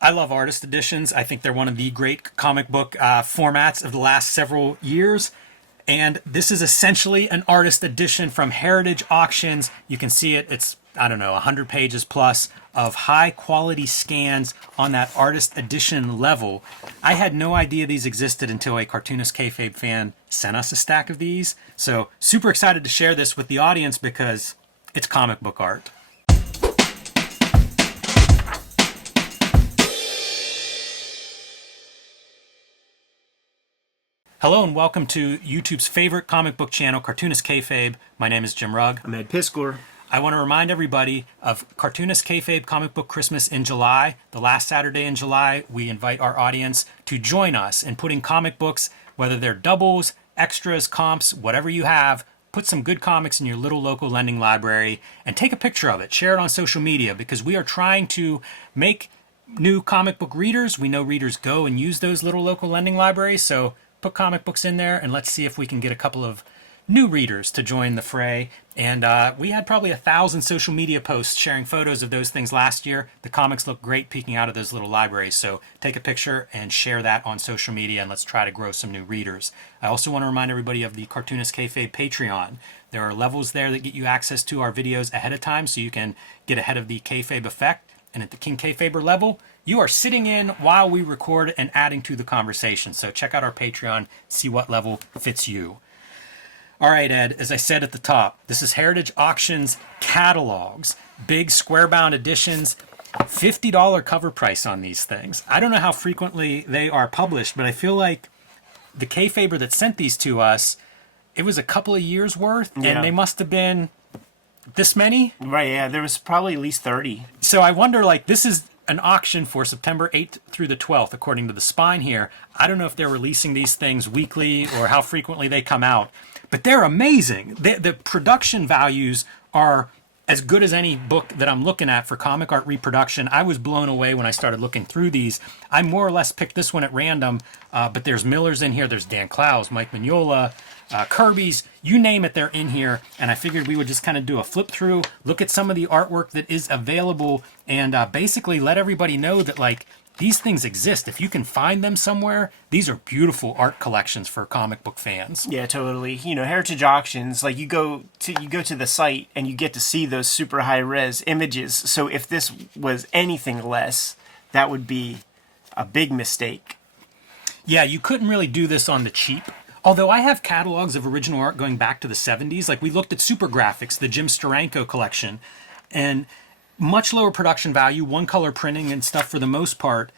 I love artist editions. I think they're one of the great comic book formats of the last several years. And this is essentially an artist edition from Heritage Auctions. You can see it. It's, I don't know, 100 pages plus of high quality scans on that artist edition level. I had no idea these existed until a Cartoonist Kayfabe fan sent us a stack of these. So super excited to share this with the audience because it's comic book art. Hello and welcome to YouTube's favorite comic book channel, Cartoonist Kayfabe. My name is Jim Rugg. I'm Ed Piskor. I want to remind everybody of Cartoonist Kayfabe Comic Book Christmas in July. The last Saturday in July, we invite our audience to join us in putting comic books, whether they're doubles, extras, comps, whatever you have, put some good comics in your little local lending library and take a picture of it. Share it on social media because we are trying to make new comic book readers. We know readers go and use those little local lending libraries, so put comic books in there and let's see if we can get a couple of new readers to join the fray. And we had probably 1,000 social media posts sharing photos of those things last year. The comics look great peeking out of those little libraries. So take a picture and share that on social media and let's try to grow some new readers. I also want to remind everybody of the Cartoonist Kayfabe Patreon. There are levels there that get you access to our videos ahead of time so you can get ahead of the Kayfabe effect. And at the King Kayfaber level, you are sitting in while we record and adding to the conversation. So check out our Patreon, see what level fits you. All right, Ed, as I said at the top, this is Heritage Auctions catalogs, big square-bound editions, $50 cover price on these things. I don't know how frequently they are published, but I feel like the Kayfaber that sent these to us, it was a couple of years worth, and they must have been this many? Right, yeah, there was probably at least 30. So I wonder, like, this is an auction for September 8th through the 12th, according to the spine here. I don't know if they're releasing these things weekly or how frequently they come out, but they're amazing. The production values are as good as any book that I'm looking at for comic art reproduction. I was blown away when I started looking through these. I more or less picked this one at random, but there's Miller's in here, there's Dan Clowes, Mike Mignola, Kirby's, you name it, they're in here. And I figured we would just kind of do a flip through, look at some of the artwork that is available, and basically let everybody know that, like, these things exist. If you can find them somewhere, these are beautiful art collections for comic book fans. Yeah, totally. You know, Heritage Auctions, like you go to the site and you get to see those super high res images. So if this was anything less, that would be a big mistake. Yeah, you couldn't really do this on the cheap. Although I have catalogs of original art going back to the 70s. Like we looked at Super Graphics, the Jim Steranko collection, and much lower production value, one color printing and stuff for the most part.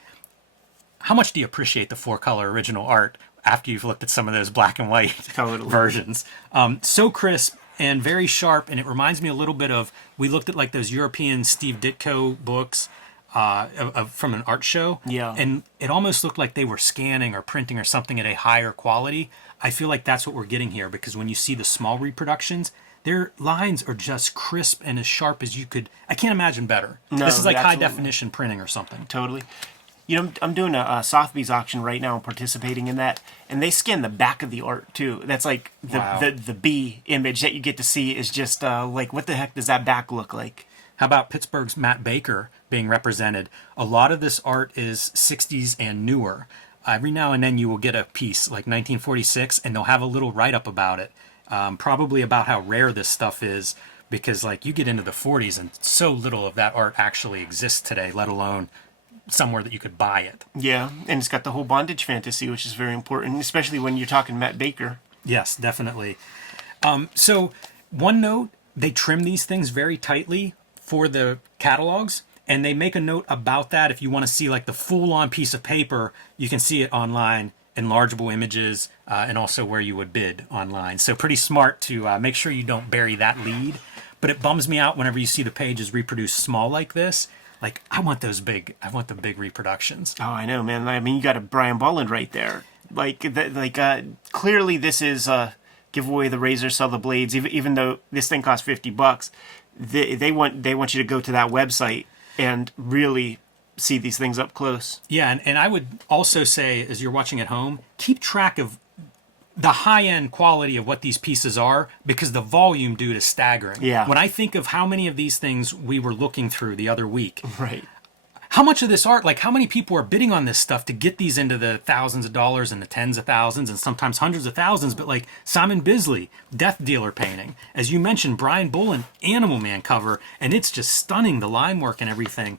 How much do you appreciate the 4-color original art after you've looked at some of those black and white versions? So crisp and very sharp, and it reminds me a little bit of, we looked at like those European Steve Ditko books from an art show. Yeah. And it almost looked like they were scanning or printing or something at a higher quality. I feel like that's what we're getting here because when you see the small reproductions, their lines are just crisp and as sharp as you could. I can't imagine better. No, this is like absolutely. high definition printing or something. Totally. You know, I'm doing a Sotheby's auction right now and participating in that, and they scan the back of the art too. That's like the B image that you get to see is just like, what the heck does that back look like? How about Pittsburgh's Matt Baker being represented? A lot of this art is 60s and newer. Every now and then you will get a piece like 1946 and they'll have a little write-up about it, probably about how rare this stuff is because like you get into the 40s and so little of that art actually exists today, let alone somewhere that you could buy it. Yeah, and it's got the whole bondage fantasy, which is very important, especially when you're talking Matt Baker. Yes, definitely. So one note, they trim these things very tightly for the catalogs, and they make a note about that. If you want to see like the full-on piece of paper, you can see it online, enlargeable images, and also where you would bid online. So pretty smart to make sure you don't bury that lead. But it bums me out whenever you see the pages reproduced small like this. Like, I want the big reproductions. Oh, I know, man. I mean, you got a Brian Bolland right there. Clearly this is give away the razor, sell the blades. Even though this thing costs $50, they want you to go to that website and really see these things up close. Yeah, and I would also say, as you're watching at home, keep track of the high-end quality of what these pieces are because the volume, dude, is staggering. Yeah. When I think of how many of these things we were looking through the other week, right? how much of this art, like how many people are bidding on this stuff to get these into the thousands of dollars and the tens of thousands and sometimes hundreds of thousands. But like Simon Bisley, Death Dealer painting, as you mentioned, Brian Bolland, Animal Man cover, and it's just stunning, the line work and everything.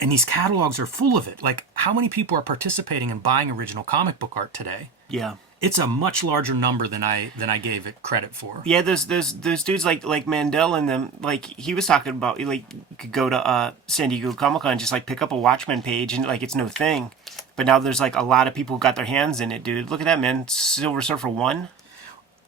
And these catalogs are full of it. Like, how many people are participating in buying original comic book art today? Yeah. It's a much larger number than I gave it credit for. Yeah, those dudes like Mandel and them, like he was talking about, like you could go to San Diego Comic Con, just like pick up a Watchmen page and like it's no thing. But now there's like a lot of people who got their hands in it, dude. Look at that, man. Silver Surfer 1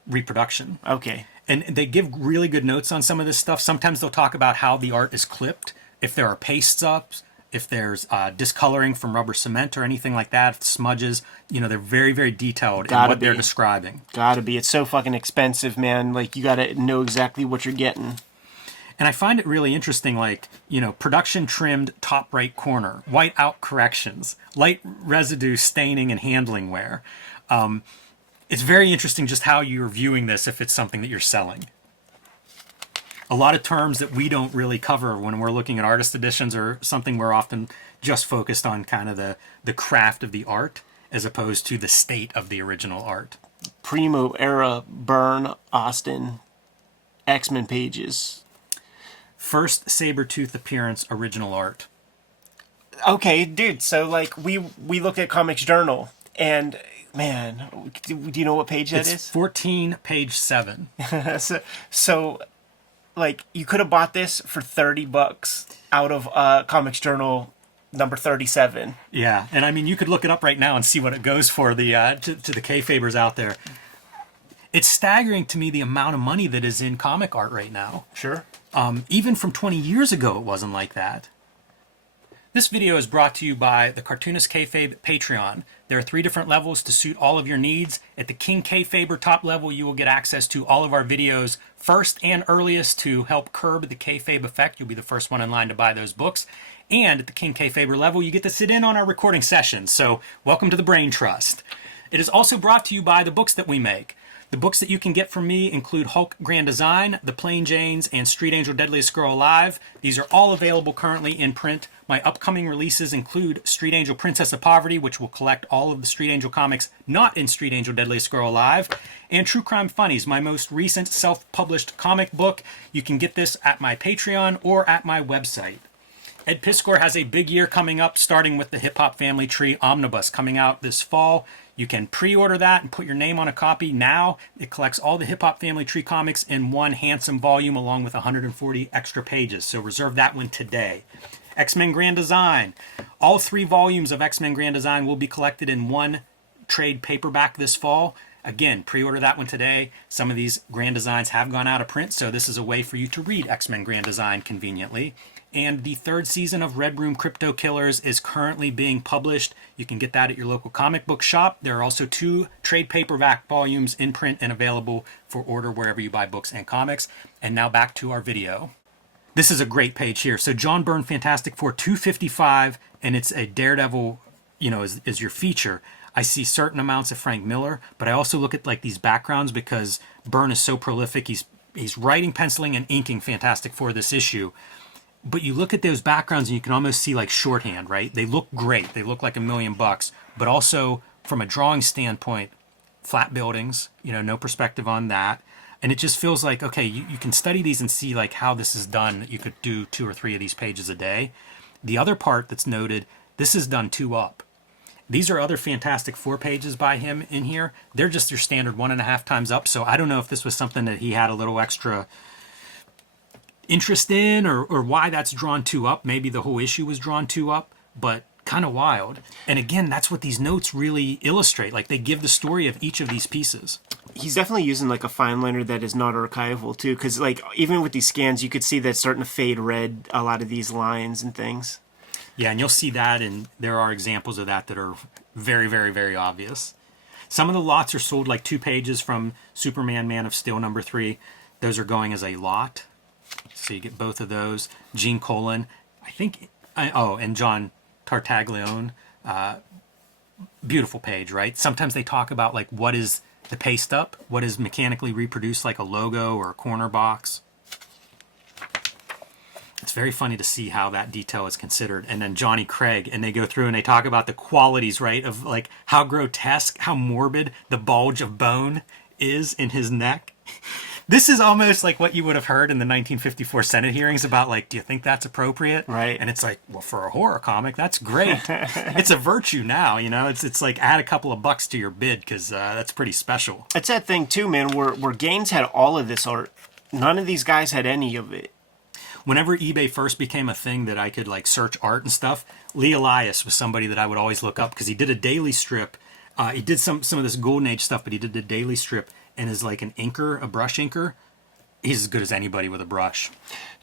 reproduction. Okay. And they give really good notes on some of this stuff. Sometimes they'll talk about how the art is clipped, if there are paste ups, if there's discoloring from rubber cement or anything like that, smudges. You know, they're very, very detailed in what they're describing. Gotta be. It's so fucking expensive, man. Like, you gotta know exactly what you're getting. And I find it really interesting, like, you know, production trimmed top right corner, white out corrections, light residue staining and handling wear. It's very interesting just how you're viewing this if it's something that you're selling. A lot of terms that we don't really cover when we're looking at artist editions or something, we're often just focused on kind of the craft of the art as opposed to the state of the original art. Primo era Byrne Austin X-Men pages. First Sabretooth appearance, original art. Okay, dude, so like we look at Comics Journal and man, do you know what page that is? 14, page 7. so like you could have bought this for $30 out of Comics Journal number 37. Yeah, and I mean you could look it up right now and see what it goes for the to the Kayfabers out there. It's staggering to me the amount of money that is in comic art right now. Sure. Even from 20 years ago, it wasn't like that. This video is brought to you by the Cartoonist Kayfabe Patreon. There are 3 different levels to suit all of your needs. At the King Kayfaber top level, you will get access to all of our videos first and earliest to help curb the kayfabe effect. You'll be the first one in line to buy those books. And at the King Kayfaber level, you get to sit in on our recording sessions. So welcome to the Brain Trust. It is also brought to you by the books that we make. The books that you can get from me include Hulk Grand Design, The Plain Janes, and Street Angel Deadliest Girl Alive. These are all available currently in print. My upcoming releases include Street Angel Princess of Poverty, which will collect all of the Street Angel comics not in Street Angel Deadliest Girl Alive, and True Crime Funnies, my most recent self-published comic book. You can get this at my Patreon or at my website. Ed Piskor has a big year coming up, starting with the Hip Hop Family Tree Omnibus coming out this fall. You can pre-order that and put your name on a copy now. It collects all the Hip Hop Family Tree comics in one handsome volume along with 140 extra pages, so reserve that one today. X-Men Grand Design. All 3 volumes of X-Men Grand Design will be collected in one trade paperback this fall. Again, pre-order that one today. Some of these Grand Designs have gone out of print, so this is a way for you to read X-Men Grand Design conveniently. And the 3rd season of Red Room Crypto Killers is currently being published. You can get that at your local comic book shop. There are also 2 trade paperback volumes in print and available for order wherever you buy books and comics. And now back to our video. This is a great page here. So John Byrne Fantastic Four 255, and it's a Daredevil, you know, is your feature. I see certain amounts of Frank Miller, but I also look at like these backgrounds because Byrne is so prolific. He's writing, penciling, and inking Fantastic Four this issue. But you look at those backgrounds and you can almost see like shorthand, right? They look great. They look like $1 million, but also from a drawing standpoint, flat buildings, you know, no perspective on that. And it just feels like, okay, you can study these and see like how this is done. You could do 2 or 3 of these pages a day. The other part that's noted, this is done 2 up. These are other Fantastic Four pages by him in here. They're just your standard 1.5 times up. So I don't know if this was something that he had a little extra interest in or why that's drawn 2 up. Maybe the whole issue was drawn 2 up, but kind of wild. And again, that's what these notes really illustrate. Like they give the story of each of these pieces. He's definitely using like a fine liner that is not archival too, because like even with these scans, you could see that starting to fade red a lot of these lines and things. Yeah, and you'll see that, and there are examples of that are very, very, very obvious. Some of the lots are sold like 2 pages from Superman Man of Steel number 3. Those are going as a lot. So you get both of those. Gene Colan, I think, and John Tartaglione. Beautiful page, right? Sometimes they talk about like what is the paste up, what is mechanically reproduced like a logo or a corner box. It's very funny to see how that detail is considered. And then Johnny Craig, and they go through and they talk about the qualities, right, of like how grotesque, how morbid the bulge of bone is in his neck. This is almost like what you would have heard in the 1954 Senate hearings about, like, do you think that's appropriate? Right. And it's like, well, for a horror comic, that's great. It's a virtue now, you know? It's like add a couple of bucks to your bid because that's pretty special. It's that thing, too, man, where Gaines had all of this art. None of these guys had any of it. Whenever eBay first became a thing that I could, like, search art and stuff, Lee Elias was somebody that I would always look up because he did a daily strip. He did some of this Golden Age stuff, but he did a daily strip and is like an inker, a brush inker. He's as good as anybody with a brush.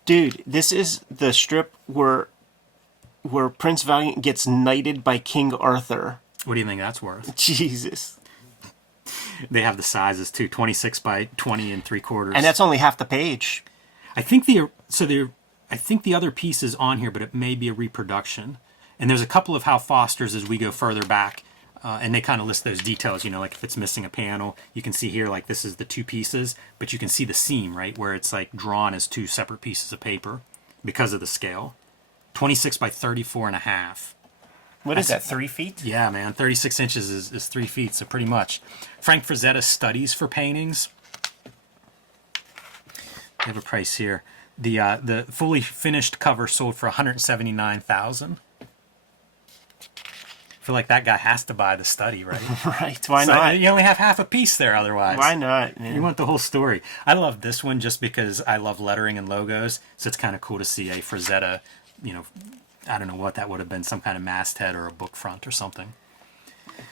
Dude, this is the strip where Prince Valiant gets knighted by King Arthur. What do you think that's worth? Jesus. They have the sizes too, 26 by 20 and 3/4. And that's only half the page. I think the other piece is on here, but it may be a reproduction. And there's a couple of Hal Fosters as we go further back. And they kind of list those details, you know, like if it's missing a panel, you can see here, like this is the two pieces, but you can see the seam, right, where it's like drawn as two separate pieces of paper because of the scale. 26 by 34.5. What is that, 3 feet? Yeah, man, 36 inches is 3 feet, so pretty much. Frank Frazetta Studies for Paintings. They have a price here. The fully finished cover sold for $179,000. I feel like that guy has to buy the study, right? Right. Why not? You only have half a piece there otherwise. Why not, man? You want the whole story. I love this one just because I love lettering and logos. So it's kind of cool to see a Frazetta, you know, I don't know what that would have been, some kind of masthead or a book front or something.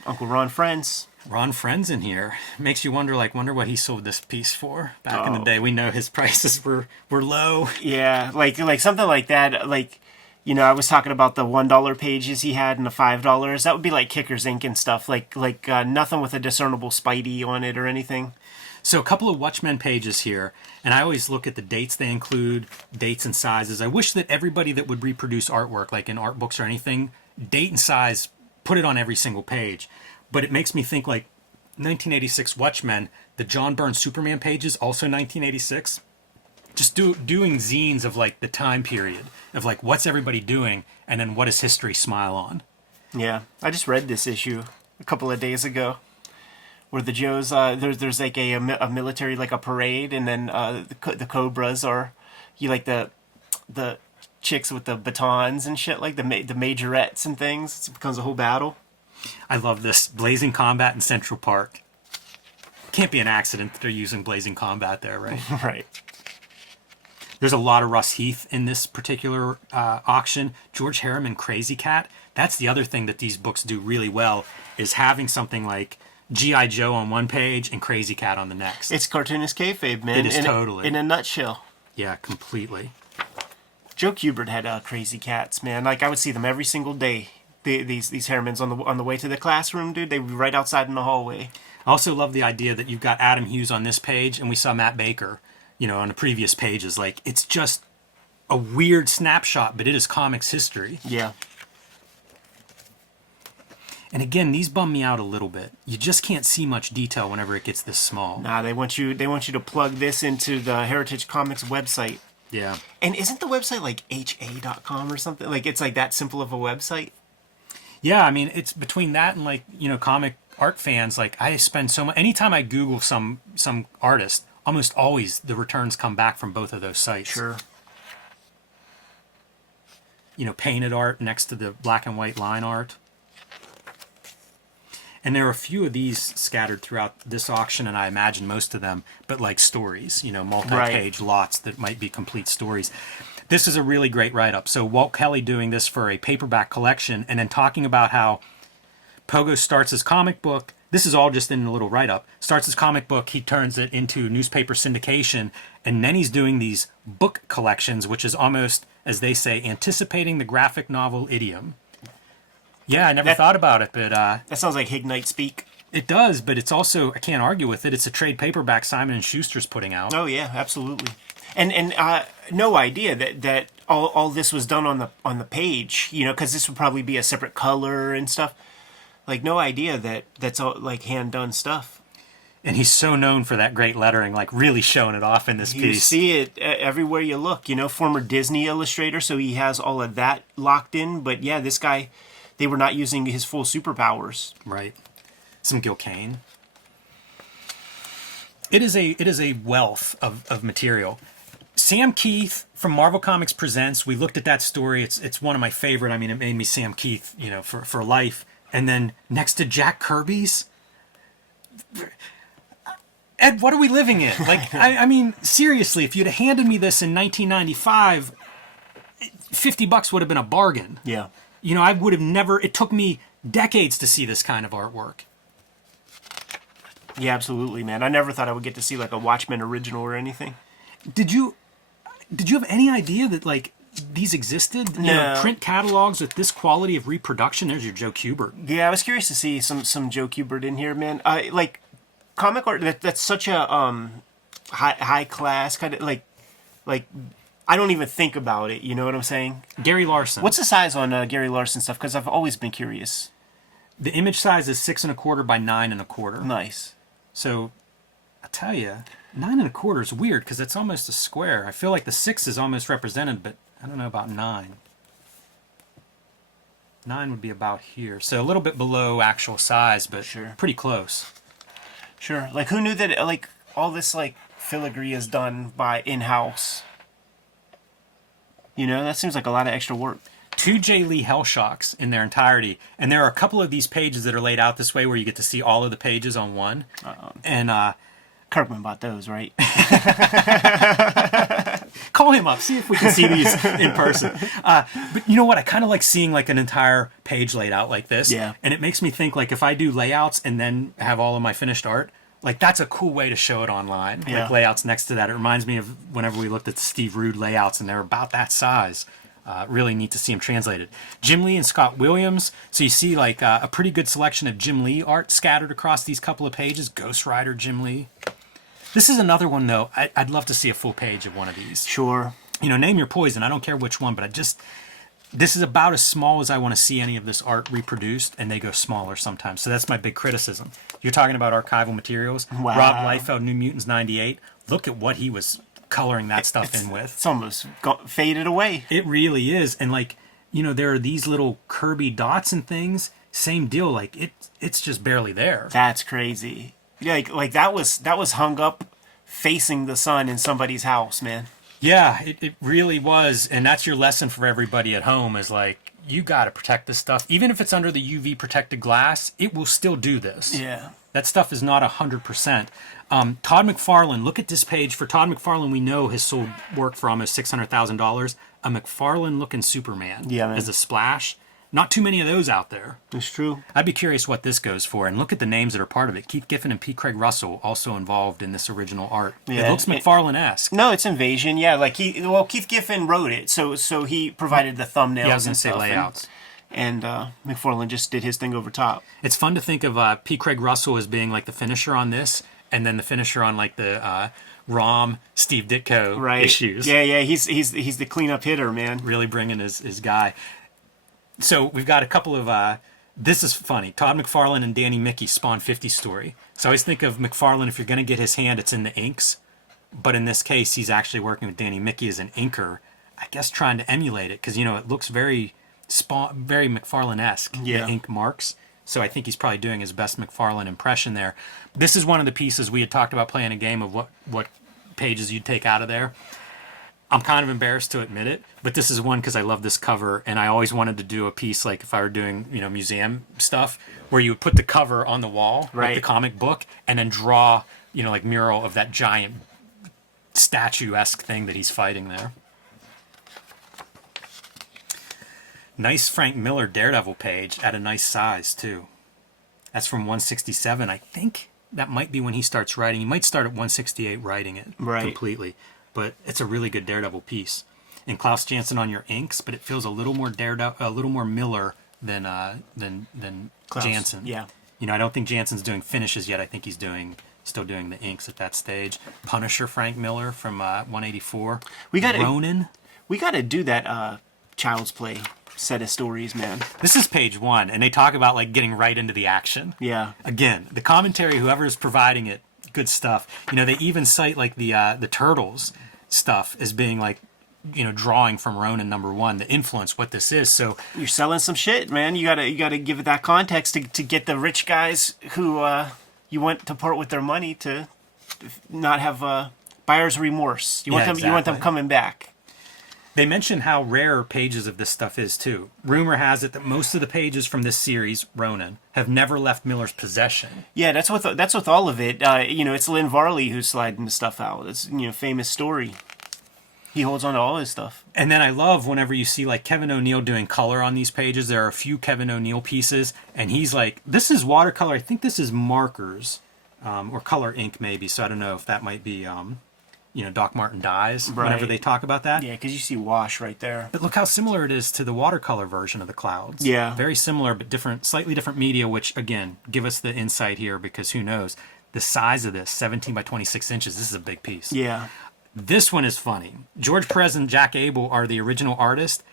Uncle Ron Friends. Ron Friends in here. Makes you wonder what he sold this piece for. Back in the day, we know his prices were low. Yeah, like something like that, like... You know, I was talking about the $1 pages he had and the $5. That would be like Kickers Ink and stuff. Like nothing with a discernible Spidey on it or anything. So a couple of Watchmen pages here, and I always look at the dates they include, dates and sizes. I wish that everybody that would reproduce artwork, like in art books or anything, date and size, put it on every single page. But it makes me think like 1986 Watchmen, the John Byrne Superman pages, also 1986. Just doing zines of like the time period of like what's everybody doing and then what does history smile on. Yeah, I just read this issue a couple of days ago where the Joes there's like a military, like a parade, and then the Cobras are like the chicks with the batons and shit, like the majorettes and things. It becomes a whole battle. I love this blazing combat in Central Park. Can't be an accident that they're using blazing combat there, right? Right. There's a lot of Russ Heath in this particular auction. George Harriman Crazy Cat. That's the other thing that these books do really well, is having something like G.I. Joe on one page and Crazy Cat on the next. It's cartoonist kayfabe, man. It is totally. In a nutshell. Yeah, completely. Joe Kubert had Crazy Cats, man. Like, I would see them every single day. These Harrimans on the way to the classroom, dude. They would be right outside in the hallway. I also love the idea that you've got Adam Hughes on this page, and we saw Matt Baker, you know, on the previous pages. Like, it's just a weird snapshot, but it is comics history. Yeah. And again, these bum me out a little bit. You just can't see much detail whenever it gets this small. Nah, they want you to plug this into the Heritage Comics website. Yeah. And isn't the website like ha.com or something? Like, it's like that simple of a website? Yeah, I mean, it's between that and, like, you know, comic art fans. Like, I spend so much... Anytime I Google some artist, almost always the returns come back from both of those sites. Sure. You know, painted art next to the black and white line art. And there are a few of these scattered throughout this auction, and I imagine most of them, but like stories, you know, multi-page lots that might be complete stories. This is a really great write-up. So Walt Kelly doing this for a paperback collection, and then talking about how Pogo starts his comic book. This is all just in a little write-up. Starts his comic book, he turns it into newspaper syndication, and then he's doing these book collections, which is almost, as they say, anticipating the graphic novel idiom. Yeah, I never thought about it, but... that sounds like Hignite speak. It does, but it's also, I can't argue with it, it's a trade paperback Simon & Schuster's putting out. Oh, yeah, absolutely. And no idea that all this was done on the page, you know, because this would probably be a separate color and stuff. Like, no idea that that's all, like, hand-done stuff. And he's so known for that great lettering, like really showing it off in this You piece. see it everywhere you look. You know, former Disney illustrator, so he has all of that locked in. But yeah, this guy, they were not using his full superpowers. Right. Some Gil Kane. It is a wealth of material. Sam Keith from Marvel Comics Presents. We looked at that story. It's one of my favorite. I mean, it made me Sam Keith, you know, for life. And then next to Jack Kirby's. Ed, what are we living in? Like, I mean, seriously, if you'd have handed me this in 1995, $50 would have been a bargain. Yeah. You know, I would have never. It took me decades to see this kind of artwork. Yeah, absolutely, man. I never thought I would get to see like a Watchmen original or anything. Did you have any idea that like these existed? You know, print catalogs with this quality of reproduction. There's your Joe Kubert. Yeah, I was curious to see some Joe Kubert in here, man. Like comic art that's such a high class kind of like I don't even think about it. You know what I'm saying? Gary Larson. What's the size on Gary Larson stuff? Because I've always been curious. The image size is 6 1/4 by 9 1/4. Nice. So, I tell you, 9 1/4 is weird because it's almost a square. I feel like the 6 is almost represented, but I don't know about 9. 9 would be about here, so a little bit below actual size, but Sure. pretty close. Sure. Like, who knew that like all this like filigree is done by in-house? You know, that seems like a lot of extra work. 2 J. Lee Hellshocks in their entirety, and there are a couple of these pages that are laid out this way where you get to see all of the pages on one. And Kirkman bought those, right? call him up, see if we can see these in person. But you know what? I kind of like seeing like an entire page laid out like this. Yeah. And it makes me think like if I do layouts and then have all of my finished art, like that's a cool way to show it online. Yeah. Like layouts next to that. It reminds me of whenever we looked at the Steve Rude layouts and they're about that size. Really neat to see them translated. Jim Lee and Scott Williams. So you see like a pretty good selection of Jim Lee art scattered across these couple of pages. Ghost Rider Jim Lee. This is another one though. I'd love to see a full page of one of these. Sure. You know, name your poison. I don't care which one, but this is about as small as I want to see any of this art reproduced, and they go smaller sometimes. So that's my big criticism. You're talking about archival materials. Wow. Rob Liefeld, New Mutants 98. Look at what he was coloring that stuff in with. It's almost faded away. It really is. And like, you know, there are these little Kirby dots and things. Same deal. Like it's just barely there. That's crazy. Yeah, like that was hung up facing the sun in somebody's house, man. Yeah, it really was. And that's your lesson for everybody at home is like, you got to protect this stuff. Even if it's under the UV protected glass, it will still do this. Yeah. That stuff is not 100%. Todd McFarlane, look at this page. For Todd McFarlane, we know has sold work for almost $600,000. A McFarlane-looking Superman as a splash. Not too many of those out there. It's true. I'd be curious what this goes for. And look at the names that are part of it. Keith Giffen and P. Craig Russell also involved in this original art. Yeah. It looks McFarlane-esque. No, it's Invasion. Yeah, like Keith Giffen wrote it, so he provided the thumbnails. Yeah, I was going and to say stuff, layouts. And McFarlane just did his thing over top. It's fun to think of P. Craig Russell as being like the finisher on this, and then the finisher on like the ROM Steve Ditko issues. Yeah, he's the cleanup hitter, man. Really bringing his guy. So we've got a couple of, this is funny. Todd McFarlane and Danny Mickey Spawn 50 story. So I always think of McFarlane, if you're going to get his hand, it's in the inks. But in this case, he's actually working with Danny Mickey as an inker, I guess trying to emulate it, because, you know, it looks very McFarlane-esque, the ink marks. So I think he's probably doing his best McFarlane impression there. This is one of the pieces we had talked about playing a game of what pages you'd take out of there. I'm kind of embarrassed to admit it, but this is one because I love this cover, and I always wanted to do a piece like if I were doing, you know, museum stuff, where you would put the cover on the wall, like the comic book, and then draw, you know, like mural of that giant statue-esque thing that he's fighting there. Nice Frank Miller Daredevil page at a nice size, too. That's from 167. I think that might be when he starts writing. He might start at 168 writing it completely. But it's a really good Daredevil piece. And Klaus Janson on your inks, but it feels a little more a little more Miller than Klaus, Janson. Yeah. You know, I don't think Janson's doing finishes yet. I think he's still doing the inks at that stage. Punisher Frank Miller from 184. Ronin. We got to do that Child's Play set of stories, man. This is page 1, and they talk about like getting right into the action. Yeah. Again, the commentary, whoever is providing it, good stuff. You know, they even cite like the Turtles stuff as being like, you know, drawing from Ronin #1, the influence, what this is. So you're selling some shit, man. You gotta give it that context to get the rich guys who you want to part with their money to not have buyer's remorse. You want them coming back. They mention how rare pages of this stuff is too. Rumor has it that most of the pages from this series, Ronin, have never left Miller's possession. Yeah, that's with all of it. You know, it's Lynn Varley who's sliding the stuff out. It's, you know, famous story. He holds on to all his stuff. And then I love whenever you see like Kevin O'Neill doing color on these pages. There are a few Kevin O'Neill pieces, and he's like, this is watercolor. I think this is markers, or color ink maybe. So I don't know if that might be, you know, Doc Martin dyes whenever they talk about that. Yeah, because you see wash right there. But look how similar it is to the watercolor version of the clouds. Yeah. Very similar, but different, slightly different media, which again, give us the insight here because who knows. The size of this, 17 by 26 inches, this is a big piece. Yeah. This one is funny. George Perez and Jack Abel are the original artists.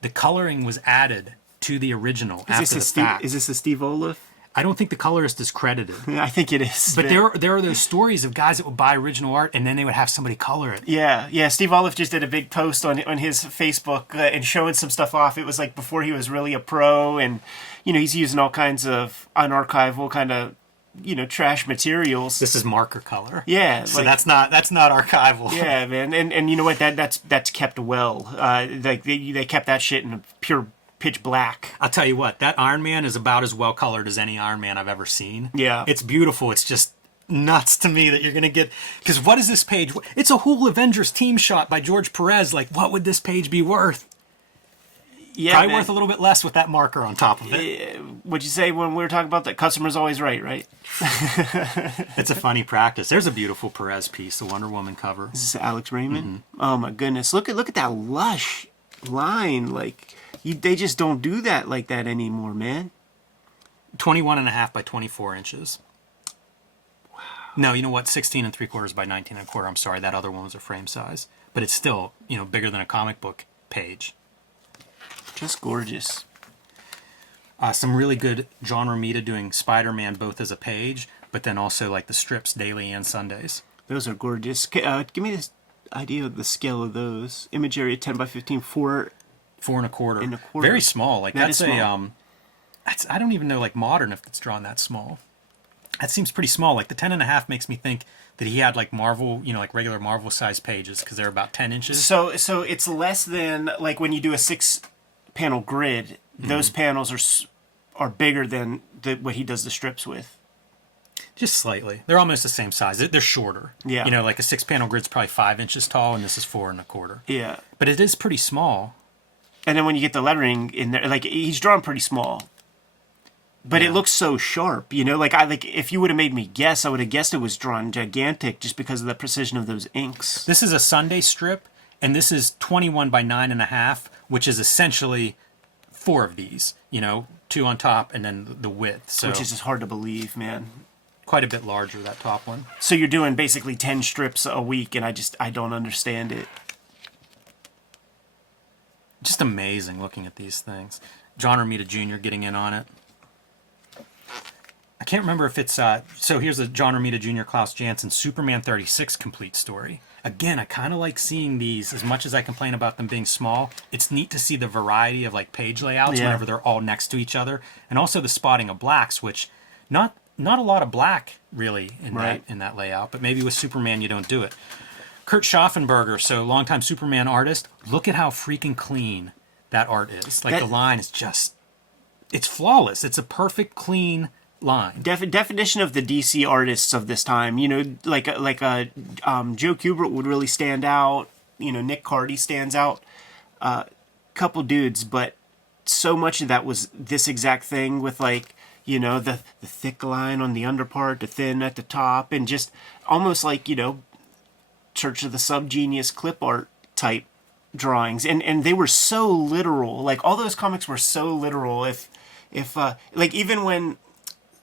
The coloring was added to the original after the fact. Is this a Steve Olaf? I don't think the colorist is credited. Yeah, I think it is. But there are those stories of guys that would buy original art and then they would have somebody color it. Yeah. Steve Olaf just did a big post on his Facebook and showing some stuff off. It was like before he was really a pro, and you know he's using all kinds of unarchival kind of, you know, trash materials. This is marker color. Yeah, so that's not archival. Yeah, man, and you know what? That's kept well. Like they kept that shit in pure pitch black. I'll tell you what, that Iron Man is about as well colored as any Iron Man I've ever seen. Yeah, it's beautiful. It's just nuts to me that you're gonna get, because what is this page? It's a whole Avengers team shot by George Perez. Like, what would this page be worth? Yeah, probably worth a little bit less with that marker on top of it. What'd you say when we were talking about that? Customer's always right? It's a funny practice. There's a beautiful Perez piece, the Wonder Woman cover. This is Alex Raymond. Mm-hmm. Oh my goodness! Look at that lush line. Like they just don't do that like that anymore, man. 21.5 by 24 inches. Wow. No, you know what? 16 3/4 by 19 1/4. I'm sorry, that other one was a frame size, but it's still, you know, bigger than a comic book page. Just gorgeous. Some really good John Romita doing Spider-Man both as a page, but then also like the strips daily and Sundays. Those are gorgeous. Give me this idea of the scale of those. Image area 10 by 15, 4 1/4. Very small. Like that's small. I don't even know like modern if it's drawn that small. That seems pretty small. Like the 10.5 makes me think that he had like Marvel, you know, like regular Marvel size pages because they're about 10 inches. So it's less than like when you do a 6-panel grid. Those panels are bigger than what he does the strips with. Just slightly. They're almost the same size. They're shorter. Yeah. You know, like a 6-panel grid's probably 5 inches tall, and this is 4 1/4. Yeah. But it is pretty small. And then when you get the lettering in there, like he's drawn pretty small. But it looks so sharp, you know. Like if you would have made me guess, I would have guessed it was drawn gigantic just because of the precision of those inks. This is a Sunday strip, and this is 21 by 9.5, which is essentially 4 of these. You know, 2 on top and then the width. So which is just hard to believe, man. Quite a bit larger, that top one. So you're doing basically 10 strips a week, and I don't understand it. Just amazing looking at these things. John Romita Jr. getting in on it. I can't remember if it's... so here's the John Romita Jr. Klaus Janson Superman 36 complete story. Again, I kind of like seeing these. As much as I complain about them being small, it's neat to see the variety of like page layouts whenever they're all next to each other. And also the spotting of blacks, which not a lot of black really in that layout. But maybe with Superman you don't do it. Kurt Schaffenberger, so longtime Superman artist. Look at how freaking clean that art is. Like the line is just... It's flawless. It's a perfect, clean... line. Definition of the DC artists of this time, you know, like Joe Kubert would really stand out. You know, Nick Cardy stands out. Couple dudes, but so much of that was this exact thing with like, you know, the thick line on the underpart, the thin at the top, and just almost like, you know, Church of the Subgenius clip art type drawings, and they were so literal. Like all those comics were so literal. If like even when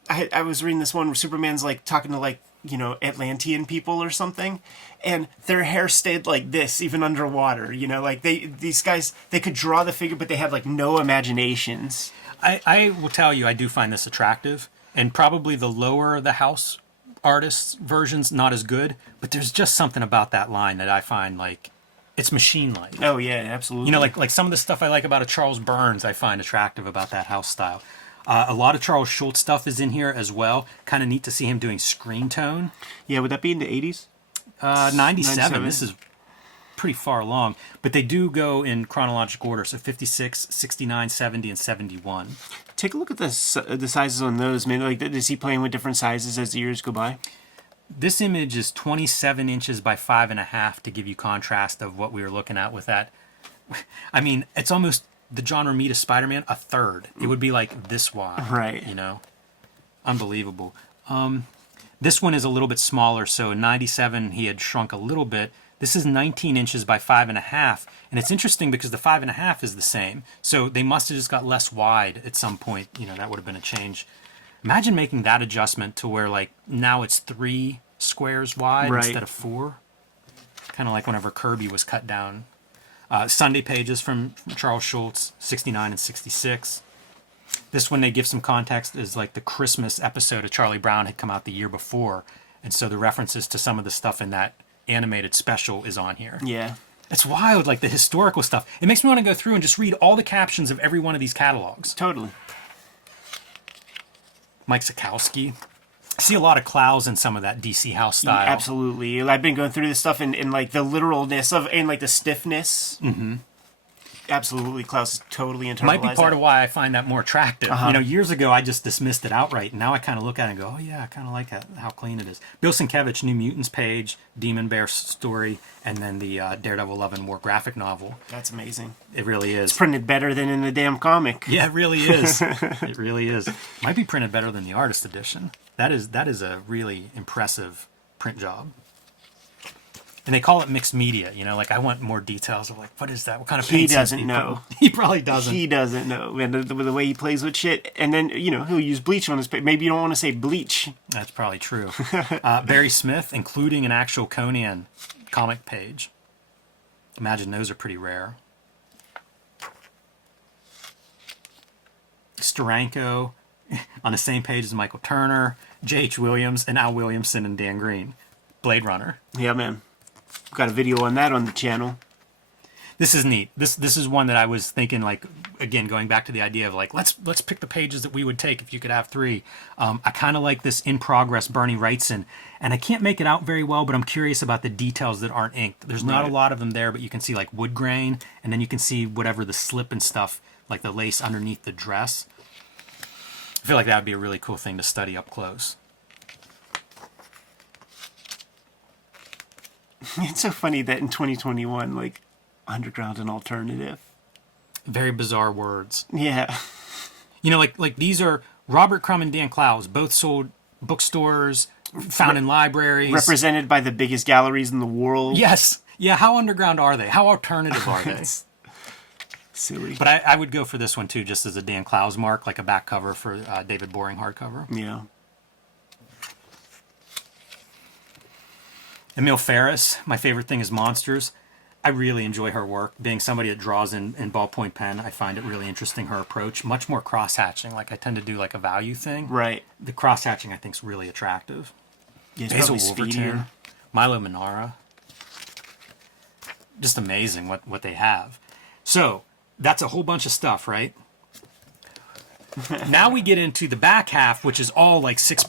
I was reading this one where Superman's like talking to like, you know, Atlantean people or something, and their hair stayed like this even underwater, you know, like these guys, they could draw the figure, but they had like no imaginations. I will tell you, I do find this attractive, and probably the lower the house artists' versions not as good, but there's just something about that line that I find like it's machine-like. Oh yeah, absolutely. You know, like some of the stuff I like about a Charles Burns, I find attractive about that house style. A lot of Charles Schultz stuff is in here as well. Kind of neat to see him doing screen tone. Yeah, would that be in the 80s? 97. This is pretty far along, but they do go in chronological order. So 56, 69, 70, and 71. Take a look at the sizes on those. Man, like, is he playing with different sizes as the years go by? This image is 27 inches by 5.5 to give you contrast of what we were looking at with that. I mean, it's almost the John Romita Spider-Man, a third. It would be like this wide. Right. You know? Unbelievable. This one is a little bit smaller, so in 97 he had shrunk a little bit. This is 19 inches by 5.5, and it's interesting because the 5.5 is the same. So they must have just got less wide at some point. You know, that would have been a change. Imagine making that adjustment to where, like, now it's 3 squares wide instead of 4. Kind of like whenever Kirby was cut down. Sunday pages from Charles Schultz, 69 and 66. This one, they give some context, is like the Christmas episode of Charlie Brown had come out the year before. And so the references to some of the stuff in that animated special is on here. Yeah. It's wild, like the historical stuff. It makes me want to go through and just read all the captions of every one of these catalogs. Totally. Mike Sikowski. I see a lot of Clowes in some of that DC house style. Absolutely. I've been going through this stuff in like the literalness of, and like the stiffness. Mm-hmm. Absolutely. Klaus is totally internalized. Might be part of why I find that more attractive. Uh-huh. You know, years ago I just dismissed it outright, and now I kind of look at it and go, oh yeah, I kind of like how clean it is. Bill Sienkiewicz, New Mutants page, Demon Bear story, and then the Daredevil Love and War graphic novel. That's amazing. It really is. It's printed better than in the damn comic. Yeah, it really is. It really is. Might be printed better than the artist edition. That is a really impressive print job. And they call it mixed media, you know, like I want more details of like, what is that? What kind of paint? He doesn't know. He probably doesn't. He doesn't know. And the way he plays with shit. And then, you know, he'll use bleach on his page. Maybe you don't want to say bleach. That's probably true. Barry Smith, including an actual Conan comic page. Imagine those are pretty rare. Steranko on the same page as Michael Turner, J.H. Williams, and Al Williamson and Dan Green. Blade Runner. Yeah, man. Got a video on that on the channel. This is neat. This is one that I was thinking, like, again, going back to the idea of like, let's pick the pages that we would take if you could have 3. I kind of like this in progress Bernie Wrightson, and I can't make it out very well, but I'm curious about the details that aren't inked. There's not a lot of them there, but you can see like wood grain, and then you can see whatever the slip and stuff, like the lace underneath the dress. I feel like that would be a really cool thing to study up close. It's so funny that in 2021, like, underground and alternative. Very bizarre words. Yeah. You know, like these are Robert Crumb and Dan Clowes, both sold bookstores, found in libraries. Represented by the biggest galleries in the world. Yes. Yeah, how underground are they? How alternative are they? Silly. But I would go for this one, too, just as a Dan Clowes mark, like a back cover for David Boring hardcover. Yeah. Emile Ferris, my favorite thing is Monsters. I really enjoy her work. Being somebody that draws in ballpoint pen, I find it really interesting, her approach. Much more cross-hatching. Like, I tend to do, like, a value thing. Right. The cross-hatching, I think, is really attractive. Yeah, Basil Wolverton, Milo Manara. Just amazing what they have. So, that's a whole bunch of stuff, right? Now we get into the back half, which is all like 6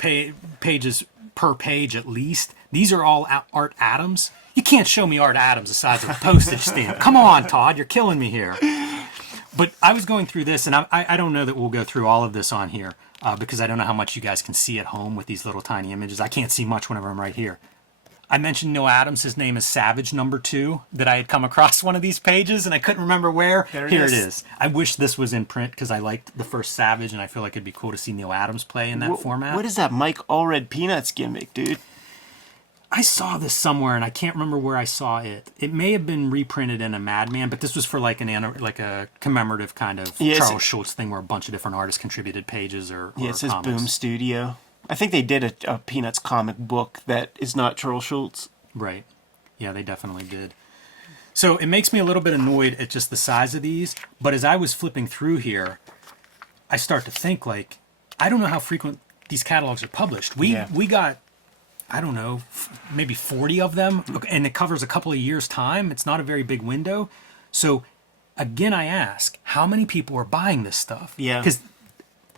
pages per page at least. These are all Art Adams. You can't show me Art Adams the size of a postage stamp. Come on, Todd, you're killing me here. But I was going through this, and I don't know that we'll go through all of this on here because I don't know how much you guys can see at home with these little tiny images. I can't see much whenever I'm right here. I mentioned Neil Adams. His name is Savage #2, that I had come across one of these pages, and I couldn't remember where. Here it is. I wish this was in print because I liked the first Savage, and I feel like it'd be cool to see Neil Adams play in that format. What is that Mike Allred Peanuts gimmick, dude? I saw this somewhere, and I can't remember where I saw it. It may have been reprinted in a Madman, but this was for like a commemorative kind of Charles Schultz thing where a bunch of different artists contributed pages or it says comics. Boom Studio. I think they did a Peanuts comic book that is not Charles Schultz. Right. Yeah, they definitely did. So it makes me a little bit annoyed at just the size of these, but as I was flipping through here, I start to think, like, I don't know how frequent these catalogs are published. We got I don't know, maybe 40 of them, and it covers a couple of years' time. It's not a very big window. So, again, I ask, how many people are buying this stuff? Yeah. Because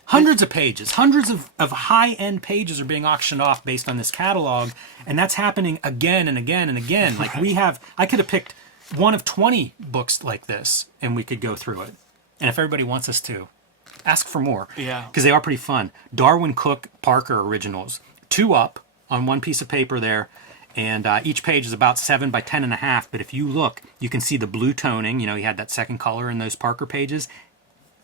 hundreds of pages, hundreds of high-end pages are being auctioned off based on this catalog, and that's happening again and again and again. Like I could have picked one of 20 books like this, and we could go through it. And if everybody wants us to, ask for more. Yeah. Because they are pretty fun. Darwin Cook Parker originals, 2 up on one piece of paper there, and each page is about 7 by 10.5. But if you look, you can see the blue toning. You know, he had that second color in those Parker pages.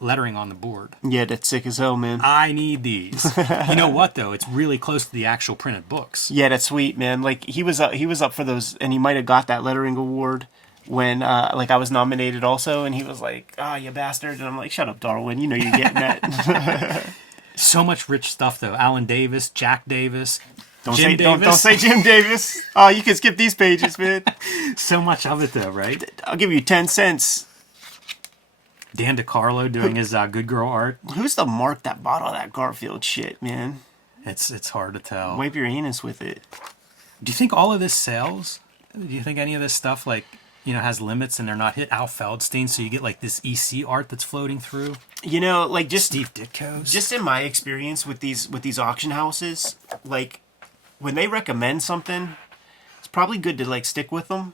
Lettering on the board. Yeah, that's sick as hell, man. I need these. You know what though? It's really close to the actual printed books. Yeah, that's sweet, man. Like he was up for those, and he might have got that lettering award when like I was nominated also, and he was like, "Ah, you bastard," and I'm like, "Shut up, Darwin. You know you're getting that." So much rich stuff though. Alan Davis, Jack Davis. Don't Davis. say Jim Davis. Oh, you can skip these pages, man. So much of it though, right? I'll give you 10 cents. Dan DiCarlo doing his Good Girl art. Who's the mark that bought all that Garfield shit, man? It's hard to tell. Wipe your anus with it. Do you think all of this sells? Do you think any of this stuff like, you know, has limits and they're not hit? Al Feldstein, so you get like this EC art that's floating through. You know, like just Steve Ditko's. Just in my experience with these auction houses, like when they recommend something, it's probably good to like stick with them,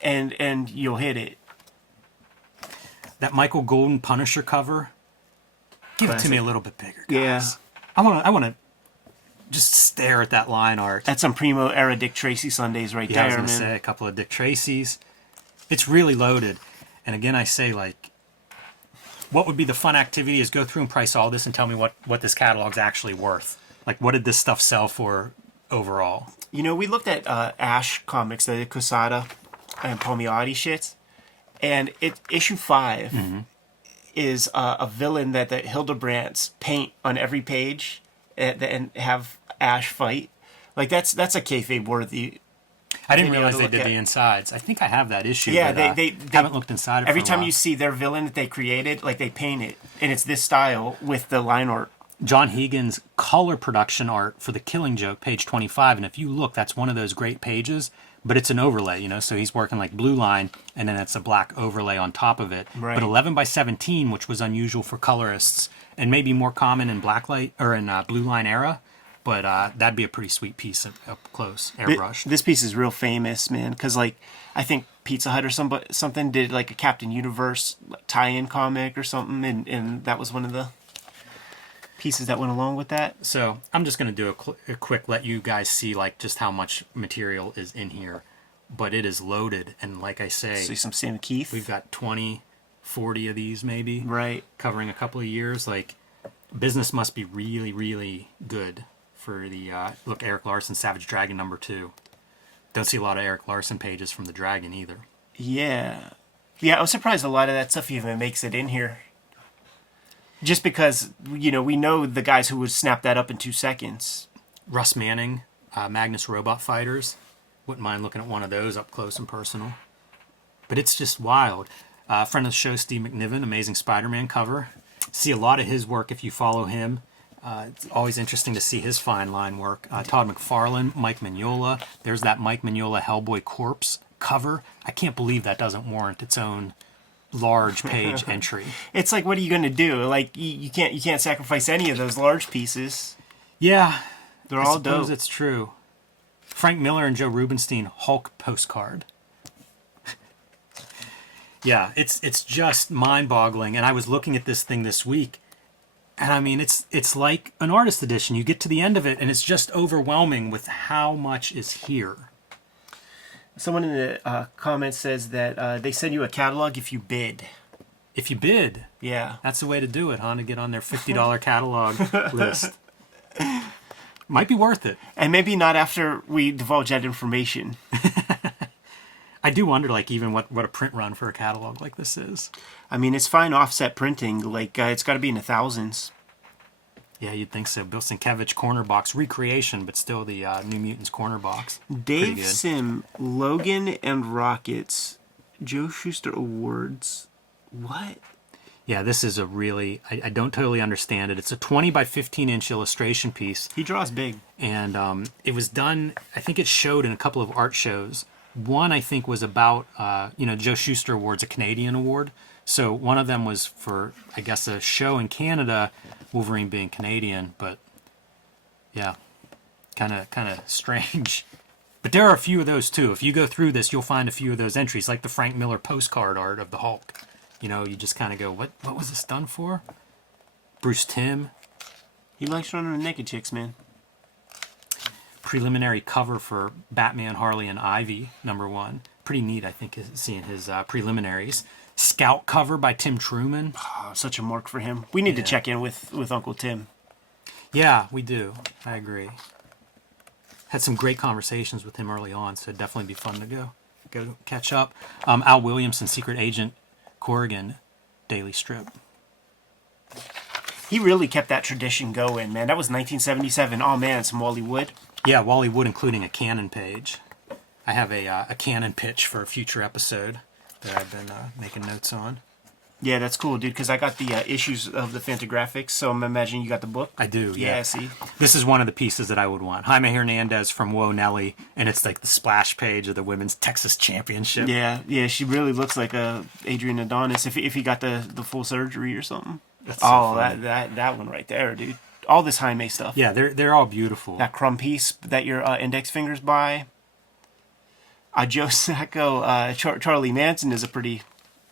and you'll hit it. That Michael Golden Punisher cover. Give Classic. it to me a little bit bigger, guys. Yeah. I want to just stare at that line art. That's some primo era Dick Tracy Sundays right Yeah, I was there, going to man. say a couple of Dick Tracy's. It's really loaded. And again, I say, like, what would be the fun activity is go through and price all this and tell me what this catalog's actually worth. Like, what did this stuff sell for overall? You know, we looked at Ash comics, the Quesada and Palmiotti shit, and issue 5 is a villain that the Hildebrands paint on every page and have Ash fight. Like, that's a kayfabe worthy. I didn't video realize to they look did at. the insides. I think I have that issue. Yeah, but, they haven't looked inside it every for a time while. you see their villain that they created, like they paint it, and it's this style with the line art. John Hegan's color production art for The Killing Joke, page 25. And if you look, that's one of those great pages, but it's an overlay, you know, so he's working like blue line, and then it's a black overlay on top of it. Right. But 11 by 17, which was unusual for colorists, and maybe more common in blacklight or in blue line era, but that'd be a pretty sweet piece up close, airbrushed. This piece is real famous, man, because like I think Pizza Hut or something did like a Captain Universe tie-in comic or something, and that was one of the pieces that went along with that. So I'm just going to do a quick let you guys see like just how much material is in here, but it is loaded, and like I say, See some Sam Keith. we've got 20, 40 of these maybe, Right. covering a couple of years. Like, business must be really, really good for the look. Eric Larson, Savage Dragon #2. Don't see a lot of Eric Larson pages from the Dragon either. Yeah, I was surprised a lot of that stuff even makes it in here. Just because, you know, we know the guys who would snap that up in 2 seconds. Russ Manning, Magnus Robot Fighters. Wouldn't mind looking at one of those up close and personal. But it's just wild. Friend of the show, Steve McNiven, Amazing Spider-Man cover. See a lot of his work if you follow him. It's always interesting to see his fine line work. Todd McFarlane, Mike Mignola. There's that Mike Mignola Hellboy Corpse cover. I can't believe that doesn't warrant its own large page entry. It's like, what are you going to do? Like, you can't sacrifice any of those large pieces. Yeah, They're I all suppose dope. it's true. Frank Miller and Joe Rubenstein Hulk postcard. Yeah, it's just mind-boggling. And I was looking at this thing this week, and I mean, it's like an artist edition. You get to the end of it, and it's just overwhelming with how much is here. Someone in the comments says that they send you a catalog if you bid. If you bid, Yeah. that's the way to do it, huh? To get on their $50 catalog list. Might be worth it. And maybe not after we divulge that information. I do wonder, like, even what a print run for a catalog like this is. I mean, it's fine offset printing. Like, it's got to be in the thousands. Yeah, you'd think so. Bill Sienkiewicz corner box recreation, but still the New Mutants corner box. Pretty Dave good. Sim, Logan and Rockets, Joe Shuster Awards. What? Yeah, this is a really, I don't totally understand it. It's a 20 by 15 inch illustration piece. He draws big. And it was done, I think it showed in a couple of art shows. One, I think, was about, Joe Shuster Award's a Canadian award. So one of them was for, I guess, a show in Canada, Wolverine being Canadian. But, yeah, kind of strange. But there are a few of those, too. If you go through this, you'll find a few of those entries, like the Frank Miller postcard art of the Hulk. You know, you just kind of go, what was this done for? Bruce Timm. He likes running with naked chicks, man. Preliminary cover for Batman, Harley, and Ivy, #1. Pretty neat, I think, seeing his preliminaries. Scout cover by Tim Truman. Oh, such a mark for him. We need to check in with Uncle Tim. Yeah, we do. I agree. Had some great conversations with him early on, so it'd definitely be fun to go catch up. Al Williamson, Secret Agent Corrigan, daily strip. He really kept that tradition going, man. That was 1977. Oh, man, some Wally Wood. Yeah, Wally Wood, including a canon page. I have a canon pitch for a future episode that I've been making notes on. Yeah, that's cool, dude, because I got the issues of the Fantagraphics, so I'm imagining you got the book. I do, yeah. See? This is one of the pieces that I would want. Jaime Hernandez from Whoa Nelly, and it's like the splash page of the Women's Texas Championship. Yeah, she really looks like Adrian Adonis if he got the full surgery or something. That's so funny. that one right there, dude. All this Jaime stuff. Yeah, they're all beautiful. That crumb piece that your index fingers by. Joe Sacco, Charlie Manson is a pretty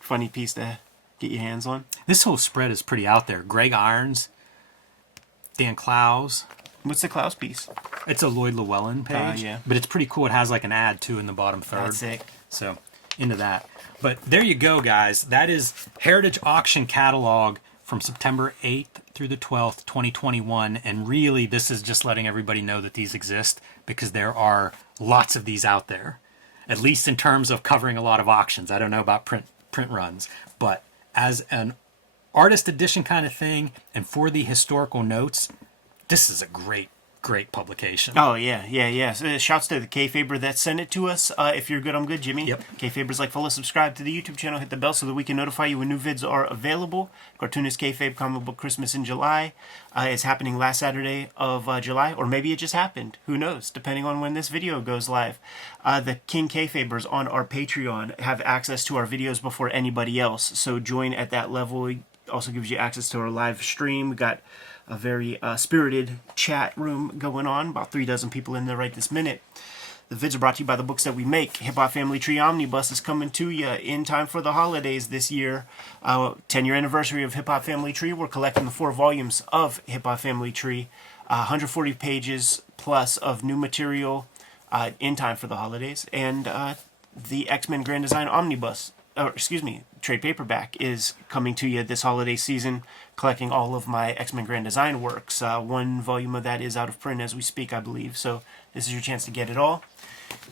funny piece to get your hands on. This whole spread is pretty out there. Greg Irons, Dan Clowes. What's the Klaus piece? It's a Lloyd Llewellyn page. Yeah. But it's pretty cool. It has like an ad, too, in the bottom third. That's sick. So, into that. But there you go, guys. That is Heritage Auction Catalog from September 8th through the 12th, 2021. And really, this is just letting everybody know that these exist because there are lots of these out there, at least in terms of covering a lot of auctions. I don't know about print runs, but as an artist edition kind of thing and for the historical notes, this is a great publication. Oh, yeah. So, shouts to the Kayfaber that sent it to us. If you're good, I'm good, Jimmy. Yep. Kayfaber's like, follow, subscribe to the YouTube channel, hit the bell so that we can notify you when new vids are available. Cartoonist Kayfabe Comic Book Christmas in July is happening last Saturday of July, or maybe it just happened. Who knows, depending on when this video goes live. The King Kayfabers on our Patreon have access to our videos before anybody else, so join at that level. It also gives you access to our live stream. We got a very spirited chat room going on. About 36 people in there right this minute. The vids are brought to you by the books that we make. Hip Hop Family Tree Omnibus is coming to you in time for the holidays this year. 10-year anniversary of Hip Hop Family Tree. We're collecting the 4 volumes of Hip Hop Family Tree. 140 pages plus of new material in time for the holidays. And the X-Men Grand Design Omnibus, trade paperback is coming to you this holiday season, collecting all of my X-Men Grand Design works. 1 volume of that is out of print as we speak, I believe, so this is your chance to get it all.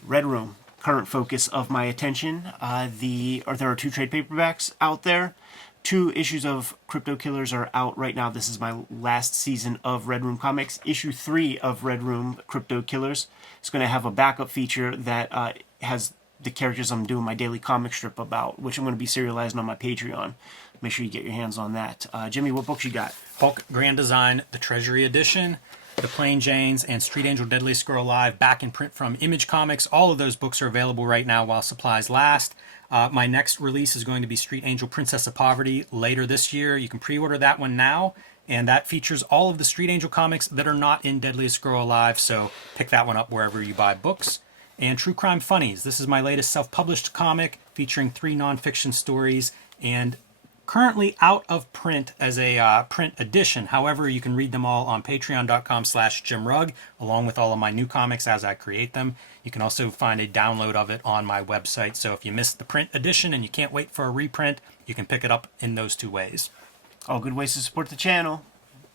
Red Room, current focus of my attention. There are 2 trade paperbacks out there. 2 issues of Crypto Killers are out right now. This is my last season of Red Room Comics. Issue 3 of Red Room Crypto Killers is going to have a backup feature that has the characters I'm doing my daily comic strip about, which I'm going to be serializing on my Patreon. Make sure you get your hands on that. Jimmy, what books you got? Hulk Grand Design, the Treasury Edition, The Plain Janes, and Street Angel Deadliest Squirrel Alive, back in print from Image Comics. All of those books are available right now while supplies last. My next release is going to be Street Angel Princess of Poverty later this year. You can pre-order that one now, and that features all of the Street Angel comics that are not in Deadliest Squirrel Alive, so pick that one up wherever you buy books. And True Crime Funnies. This is my latest self-published comic featuring 3 nonfiction stories and currently out of print as a print edition. However, you can read them all on patreon.com/JimRugg, along with all of my new comics as I create them. You can also find a download of it on my website. So if you missed the print edition and you can't wait for a reprint, you can pick it up in those 2 ways. All good ways to support the channel.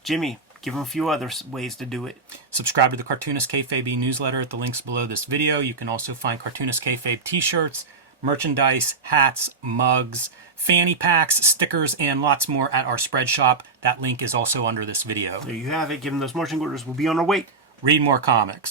Jimmy, give them a few other ways to do it. Subscribe to the Cartoonist Kayfabe newsletter at the links below this video. You can also find Cartoonist Kayfabe t-shirts, merchandise, hats, mugs, fanny packs, stickers, and lots more at our spread shop. That link is also under this video. There you have it. Give them those marching orders. We'll be on our way. Read more comics.